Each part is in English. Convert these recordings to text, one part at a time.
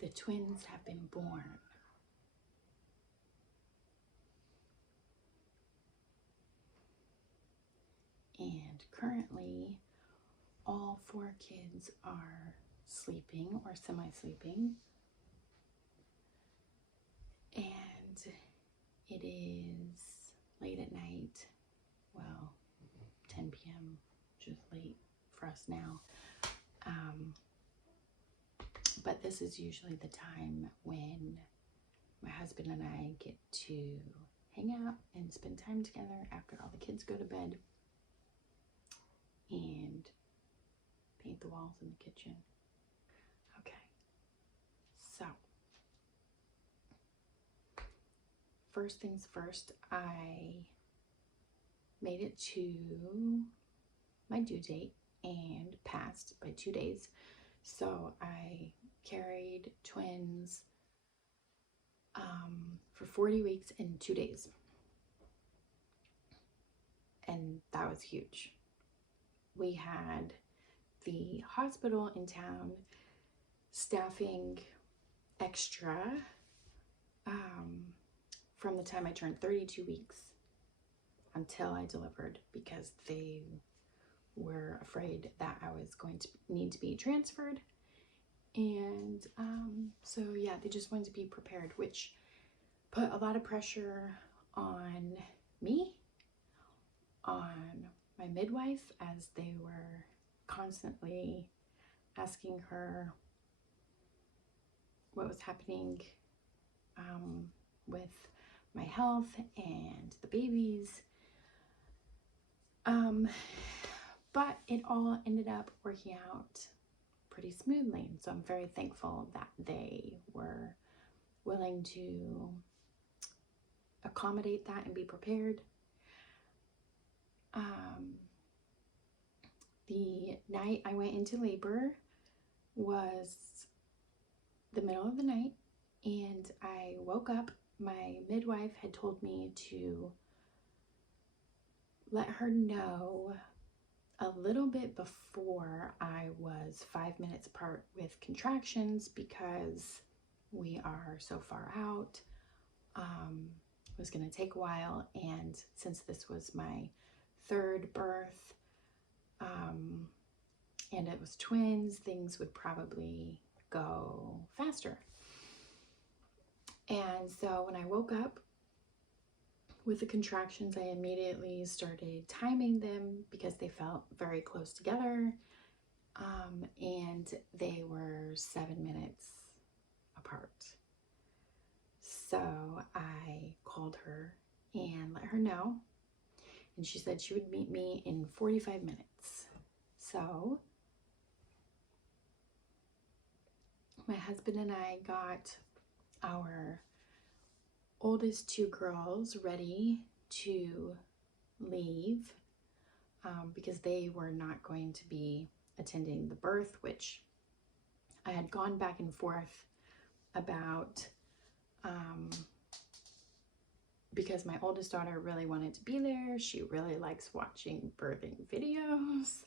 the twins have been born. And currently, all 4 kids are sleeping or semi-sleeping. And it is late at night, well, 10 p.m., just late for us now. But this is usually the time when my husband and I get to hang out and spend time together after all the kids go to bed and paint the walls in the kitchen. Okay, so first things first, I made it to my due date and passed by 2 days. So I carried twins for 40 weeks and 2 days. And that was huge. We had the hospital in town staffing extra from the time I turned 32 weeks until I delivered, because they were afraid that I was going to need to be transferred. And so yeah, they just wanted to be prepared, which put a lot of pressure on me, on my midwife, as they were constantly asking her what was happening with my health and the babies. But it all ended up working out pretty smoothly. So I'm very thankful that they were willing to accommodate that and be prepared. The night I went into labor was the middle of the night, and I woke up. My midwife had told me to let her know a little bit before I was 5 minutes apart with contractions, because we are so far out. It was going to take a while, and since this was my 3rd birth, and it was twins, things would probably go faster. And so when I woke up with the contractions, I immediately started timing them because they felt very close together, and they were 7 minutes apart. So I called her and let her know, and she said she would meet me in 45 minutes. So my husband and I got our oldest 2 girls ready to leave because they were not going to be attending the birth, which I had gone back and forth about, because my oldest daughter really wanted to be there. She really likes watching birthing videos.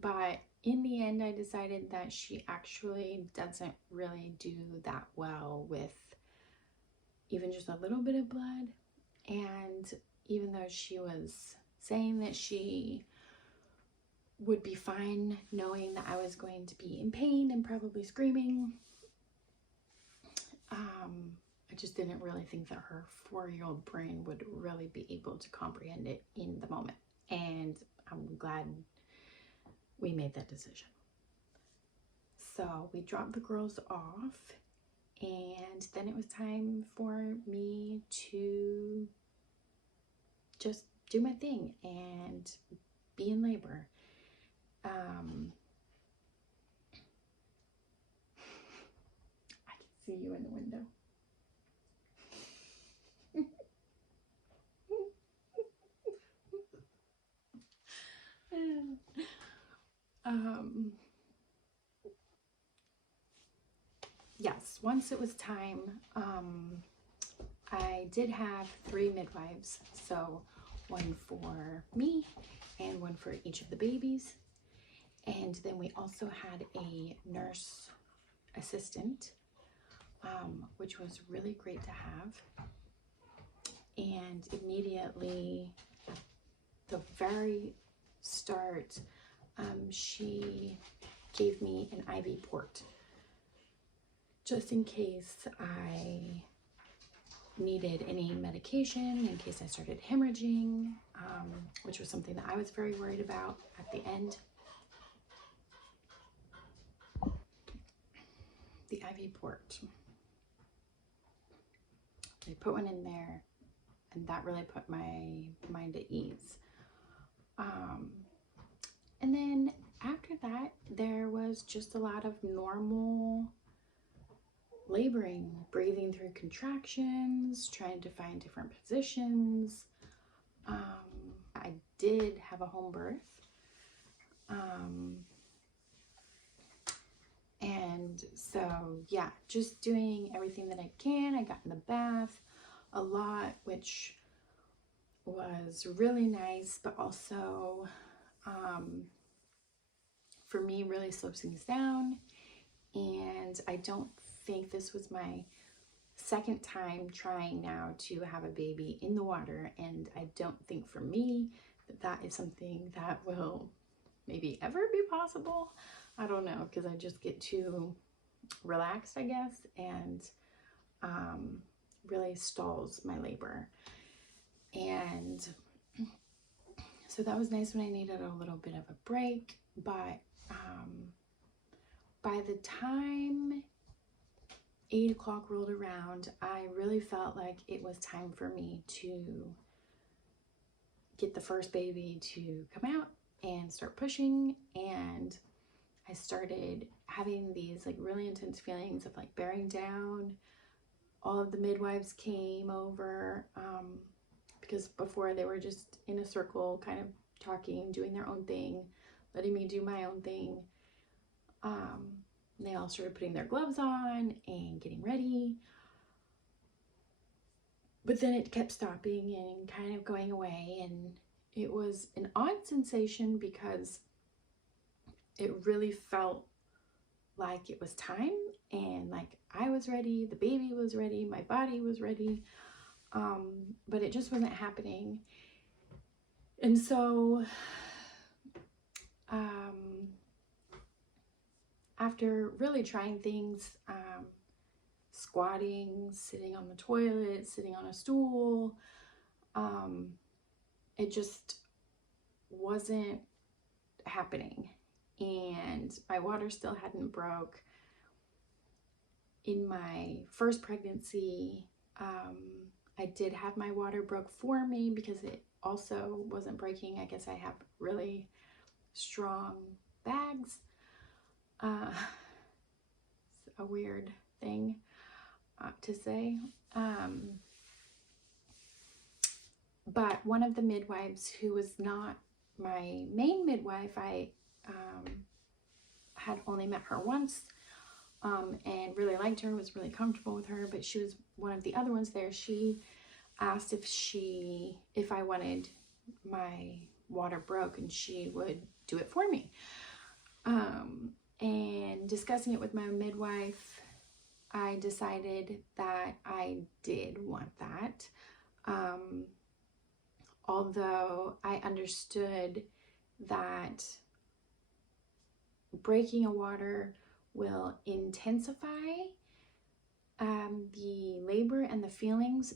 But in the end, I decided that she actually doesn't really do that well with even just a little bit of blood. And even though she was saying that she would be fine knowing that I was going to be in pain and probably screaming, I just didn't really think that her 4-year-old brain would really be able to comprehend it in the moment. And I'm glad we made that decision. So we dropped the girls off, and then it was time for me to just do my thing and be in labor. I can see you in the window. Yes, once it was time, I did have 3 midwives, so one for me and one for each of the babies. And then we also had a nurse assistant, which was really great to have. And immediately, the very start, she gave me an IV port just in case I needed any medication, in case I started hemorrhaging, which was something that I was very worried about at the end. The IV port. They put one in there, and that really put my mind at ease. And then after that, there was just a lot of normal laboring, breathing through contractions, trying to find different positions. I did have a home birth. And so, yeah, just doing everything that I can. I got in the bath a lot, which was really nice, but also, for me, really slows things down. And I don't think this was my second time trying now to have a baby in the water. And I don't think for me that is something that will maybe ever be possible. I don't know, because I just get too relaxed, I guess, and really stalls my labor. And so that was nice when I needed a little bit of a break, but by the time 8 o'clock rolled around, I really felt like it was time for me to get the first baby to come out and start pushing. And I started having these like really intense feelings of like bearing down. All of the midwives came over, because before they were just in a circle kind of talking, doing their own thing, letting me do my own thing. They all started putting their gloves on and getting ready. But then it kept stopping and kind of going away. And it was an odd sensation because it really felt like it was time, and like I was ready, the baby was ready, my body was ready, but it just wasn't happening. And so after really trying things, squatting, sitting on the toilet, sitting on a stool, it just wasn't happening. And my water still hadn't broke. In my first pregnancy, I did have my water broke for me because it also wasn't breaking. I guess I have really strong bags. It's a weird thing to say. But one of the midwives, who was not my main midwife, I had only met her once, and really liked her, was really comfortable with her, but she was one of the other ones there. She asked if I wanted my water broke, and she would do it for me. And discussing it with my midwife, I decided that I did want that. Although I understood that breaking a water will intensify the labor and the feelings,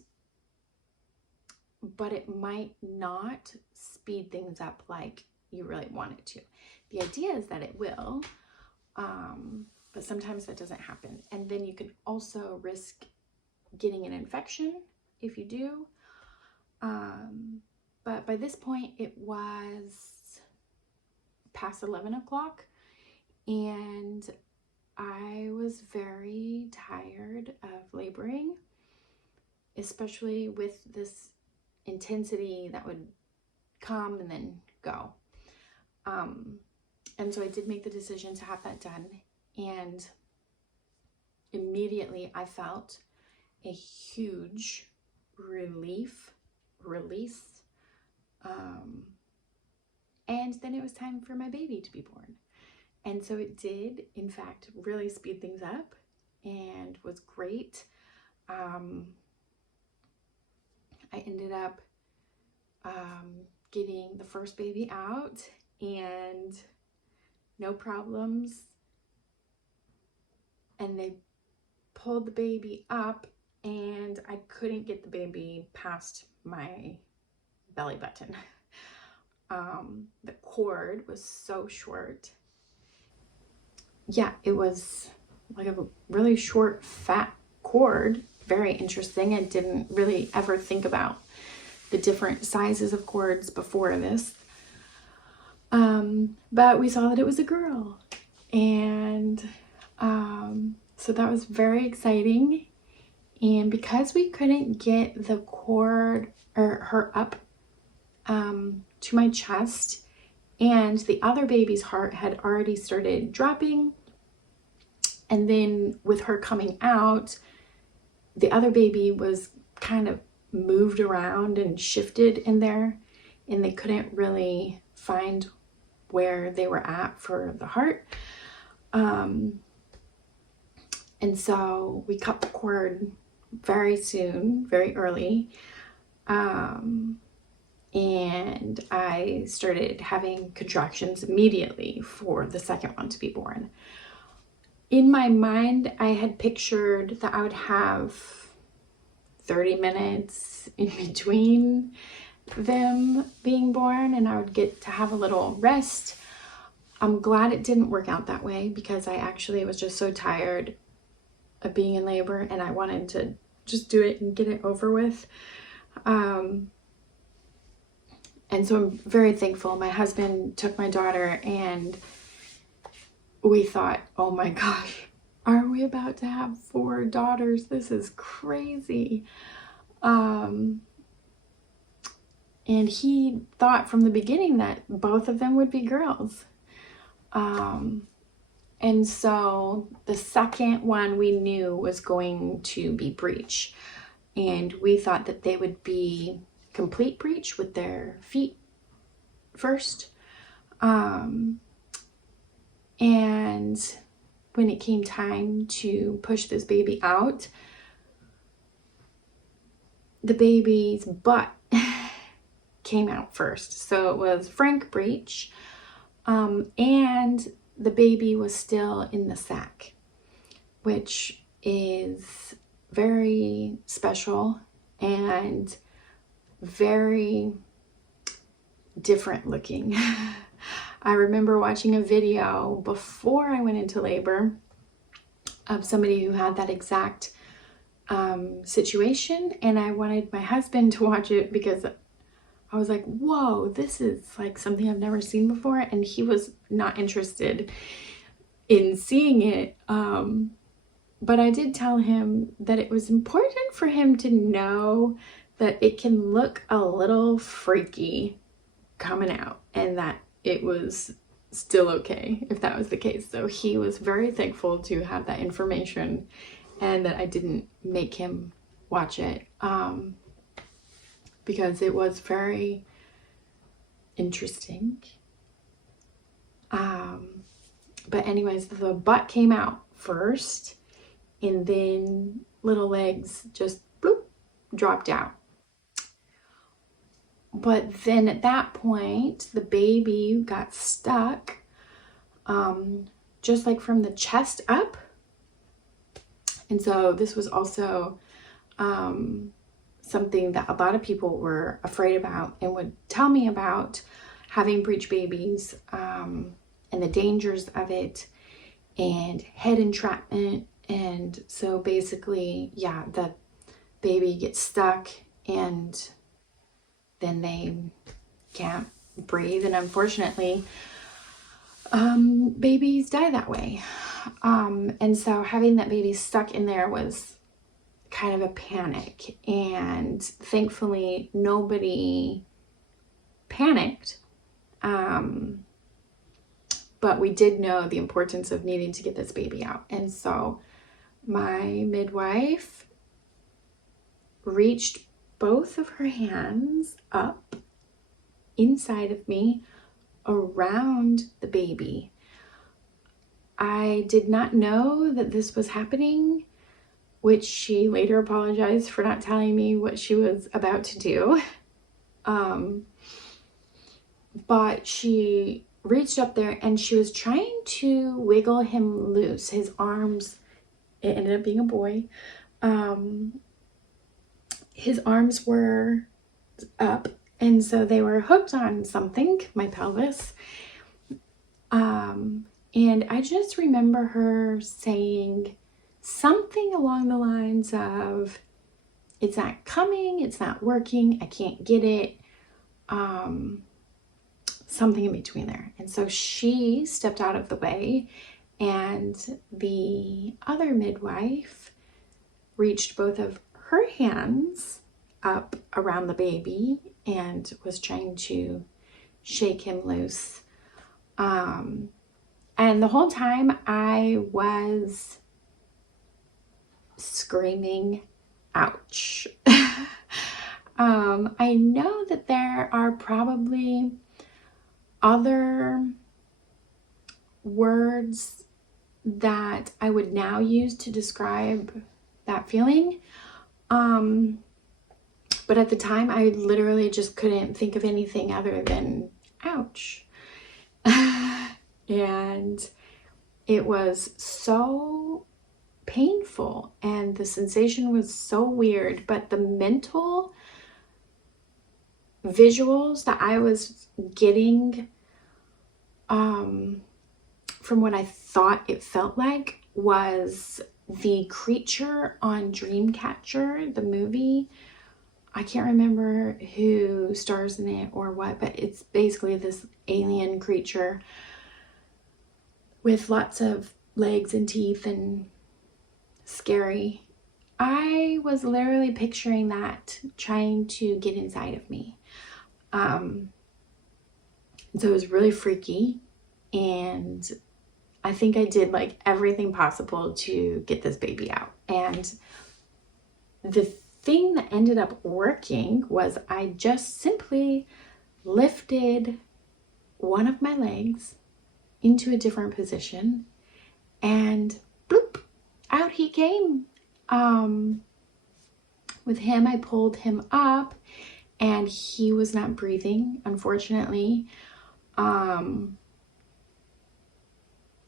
but it might not speed things up like you really want it to. The idea is that it will, but sometimes that doesn't happen. And then you could also risk getting an infection if you do. But by this point, it was past 11 o'clock, and I was very tired of laboring, especially with this intensity that would come and then go. And so I did make the decision to have that done, and immediately I felt a huge release. And then it was time for my baby to be born. And so it did, in fact, really speed things up and was great. I ended up getting the first baby out and no problems. And they pulled the baby up and I couldn't get the baby past my belly button. The cord was so short. Yeah, it was like a really short, fat cord. Very interesting. I didn't really ever think about the different sizes of cords before this. But we saw that it was a girl. And so that was very exciting. And because we couldn't get the cord or her up to my chest, and the other baby's heart had already started dropping, and then with her coming out, the other baby was kind of moved around and shifted in there, and they couldn't really find where they were at for the heart. And so we cut the cord very soon, very early. And I started having contractions immediately for the second one to be born. In my mind, I had pictured that I would have 30 minutes in between them being born and I would get to have a little rest. I'm glad it didn't work out that way because I actually was just so tired of being in labor and I wanted to just do it and get it over with. And so I'm very thankful. My husband took my daughter and we thought, oh my gosh, are we about to have 4 daughters? This is crazy. And he thought from the beginning that both of them would be girls. And so the second one we knew was going to be Breech. And we thought that they would be complete Breech with their feet first. And when it came time to push this baby out, the baby's butt came out first. So it was frank Breech, and the baby was still in the sac, which is very special and very different looking. I remember watching a video before I went into labor of somebody who had that exact situation, and I wanted my husband to watch it because I was like, whoa, this is like something I've never seen before, and he was not interested in seeing it. But I did tell him that it was important for him to know that it can look a little freaky coming out and that it was still okay if that was the case. So he was very thankful to have that information and that I didn't make him watch it, because it was very interesting. But anyways, the butt came out first and then little legs just bloop, dropped out. But then at that point, the baby got stuck, just like from the chest up. And so this was also something that a lot of people were afraid about and would tell me about having breech babies, and the dangers of it and head entrapment. And so basically, yeah, the baby gets stuck and then they can't breathe. And unfortunately, babies die that way. And so having that baby stuck in there was kind of a panic. And thankfully, nobody panicked. But we did know the importance of needing to get this baby out. And so my midwife reached both of her hands up inside of me around the baby. I did not know that this was happening, which she later apologized for not telling me what she was about to do. But she reached up there and she was trying to wiggle him loose. His arms, it ended up being a boy. His arms were up, and so they were hooked on something, my pelvis. And I just remember her saying something along the lines of, it's not coming, it's not working, I can't get it. Something in between there. And so she stepped out of the way, and the other midwife reached both of her hands up around the baby and was trying to shake him loose. And the whole time I was screaming, ouch. I know that there are probably other words that I would now use to describe that feeling. But at the time, I literally just couldn't think of anything other than ouch. And it was so painful and the sensation was so weird, but the mental visuals that I was getting from what I thought it felt like was the creature on Dreamcatcher, the movie. I can't remember who stars in it or what, but it's basically this alien creature with lots of legs and teeth and scary. I was literally picturing that trying to get inside of me. So it was really freaky, and I think I did like everything possible to get this baby out. And the thing that ended up working was I just simply lifted one of my legs into a different position, and bloop, out he came. With him, I pulled him up, and he was not breathing, unfortunately.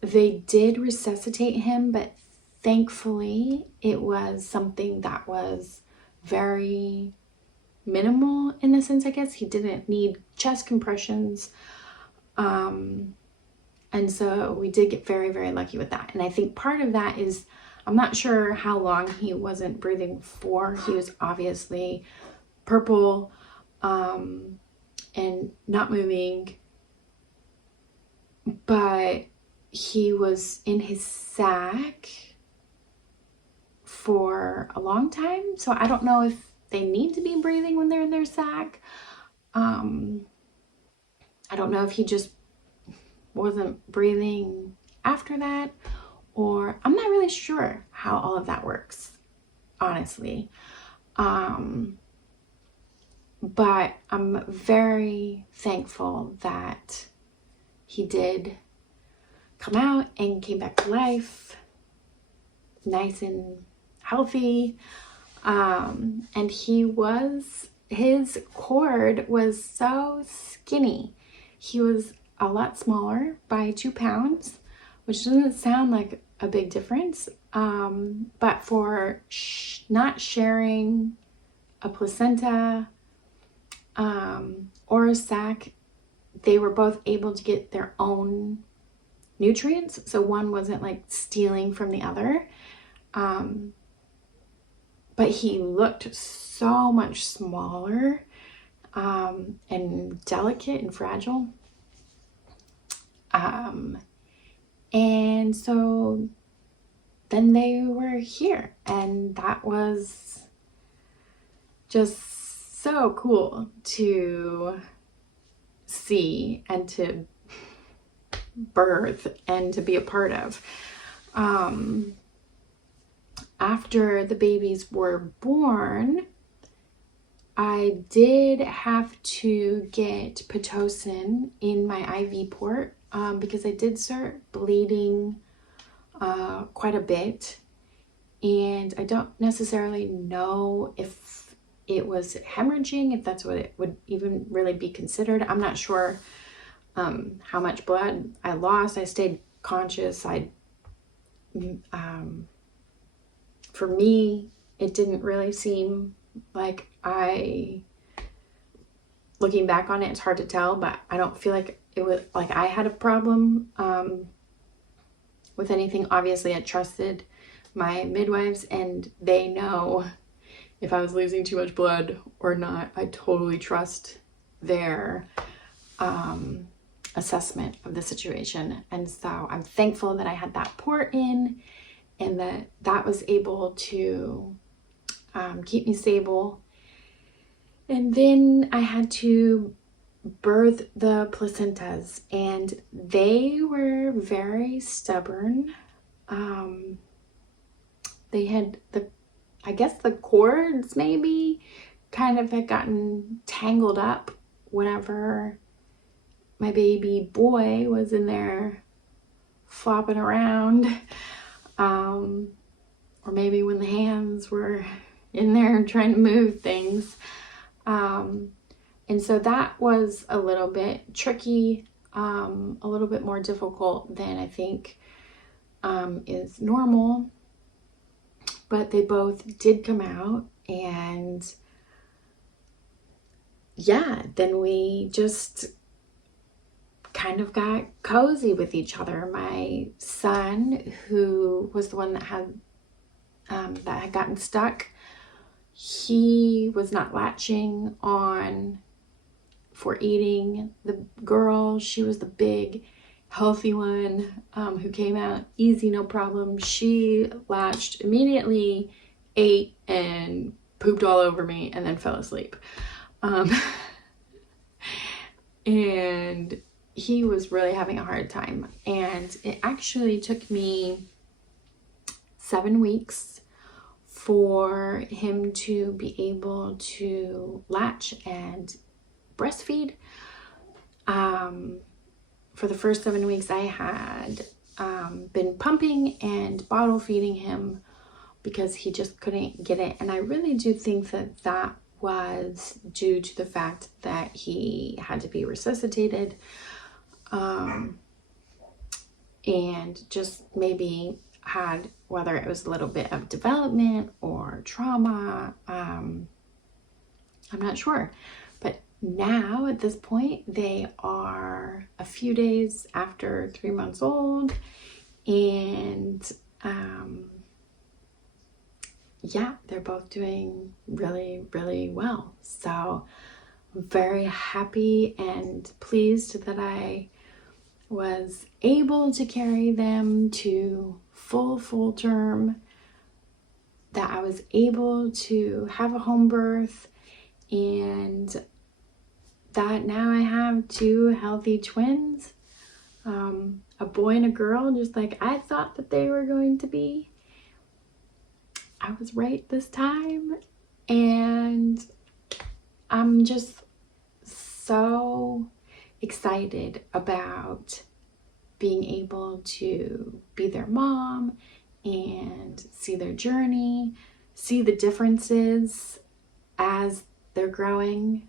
They did resuscitate him, but thankfully it was something that was very minimal in a sense, I guess. He didn't need chest compressions. And so we did get very, very lucky with that. And I think part of that is, I'm not sure how long he wasn't breathing for. He was obviously purple and not moving, but he was in his sac for a long time. So I don't know if they need to be breathing when they're in their sac. I don't know if he just wasn't breathing after that, or I'm not really sure how all of that works, honestly. But I'm very thankful that he did come out and came back to life, nice and healthy. And his cord was so skinny. He was a lot smaller by 2 pounds, which doesn't sound like a big difference. But for not sharing a placenta or a sac, they were both able to get their own nutrients. So one wasn't like stealing from the other. But he looked so much smaller and delicate and fragile. And so then they were here, and that was just so cool to see and to birth and to be a part of. After the babies were born, I did have to get Pitocin in my IV port because I did start bleeding quite a bit. And I don't necessarily know if it was hemorrhaging, if that's what it would even really be considered. I'm not sure how much blood I lost. I stayed conscious. For me, it didn't really seem like looking back on it, it's hard to tell, but I don't feel like it was like I had a problem with anything. Obviously, I trusted my midwives, and they know if I was losing too much blood or not. I totally trust their assessment of the situation. And so I'm thankful that I had that pour in, and that was able to keep me stable. And then I had to birth the placentas, and they were very stubborn. They had I guess the cords maybe kind of had gotten tangled up whenever my baby boy was in there flopping around, or maybe when the hands were in there trying to move things. And so that was a little bit tricky, a little bit more difficult than I think is normal. But they both did come out, and yeah, then we just kind of got cozy with each other. My son, who was the one that had gotten stuck, he was not latching on for eating. The girl, she was the big, healthy one who came out easy, no problem. She latched immediately, ate, and pooped all over me, and then fell asleep. And he was really having a hard time. And it actually took me 7 weeks for him to be able to latch and breastfeed. For the first 7 weeks, I had been pumping and bottle feeding him because he just couldn't get it. And I really do think that that was due to the fact that he had to be resuscitated, and just maybe had, whether it was a little bit of development or trauma, I'm not sure. But now at this point, they are a few days after 3 months old, and yeah, they're both doing really, really well. So I'm very happy and pleased that I was able to carry them to full term, that I was able to have a home birth, and that now I have 2 healthy twins, a boy and a girl, just like I thought that they were going to be. I was right this time, and I'm just so excited about being able to be their mom and see their journey, see the differences as they're growing,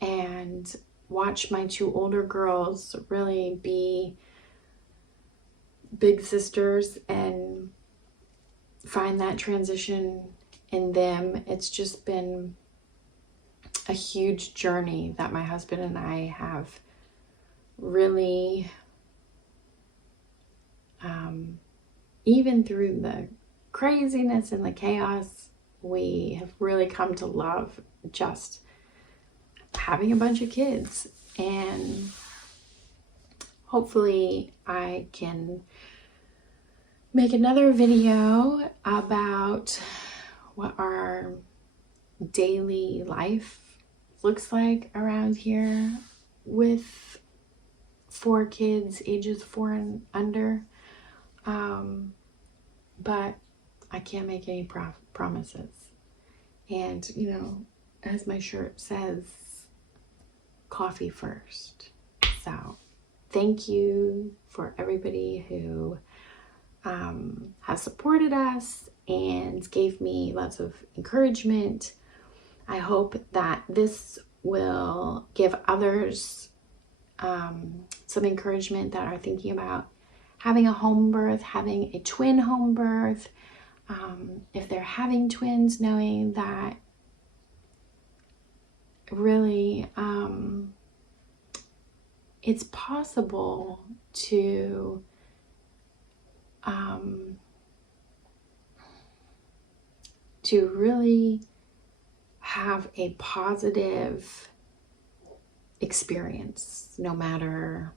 and watch my 2 older girls really be big sisters and find that transition in them. It's just been a huge journey that my husband and I have really, even through the craziness and the chaos, we have really come to love just having a bunch of kids. And hopefully I can make another video about what our daily life looks like around here with 4 kids, ages 4 and under. But I can't make any promises. And, you know, as my shirt says, coffee first. So thank you for everybody who has supported us and gave me lots of encouragement. I hope that this will give others some encouragement that are thinking about having a home birth, having a twin home birth. If they're having twins, knowing that really it's possible to really have a positive experience, no matter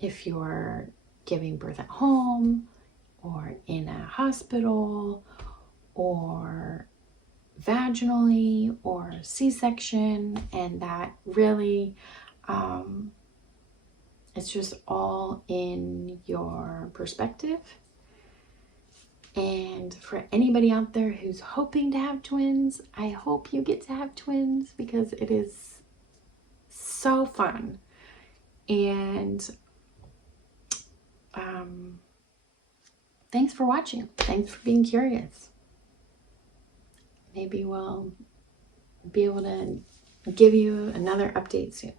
if you're giving birth at home or in a hospital or vaginally or C-section, and that really it's just all in your perspective. And for anybody out there who's hoping to have twins, I hope you get to have twins, because it is so fun. And thanks for watching. Thanks for being curious. Maybe we'll be able to give you another update soon.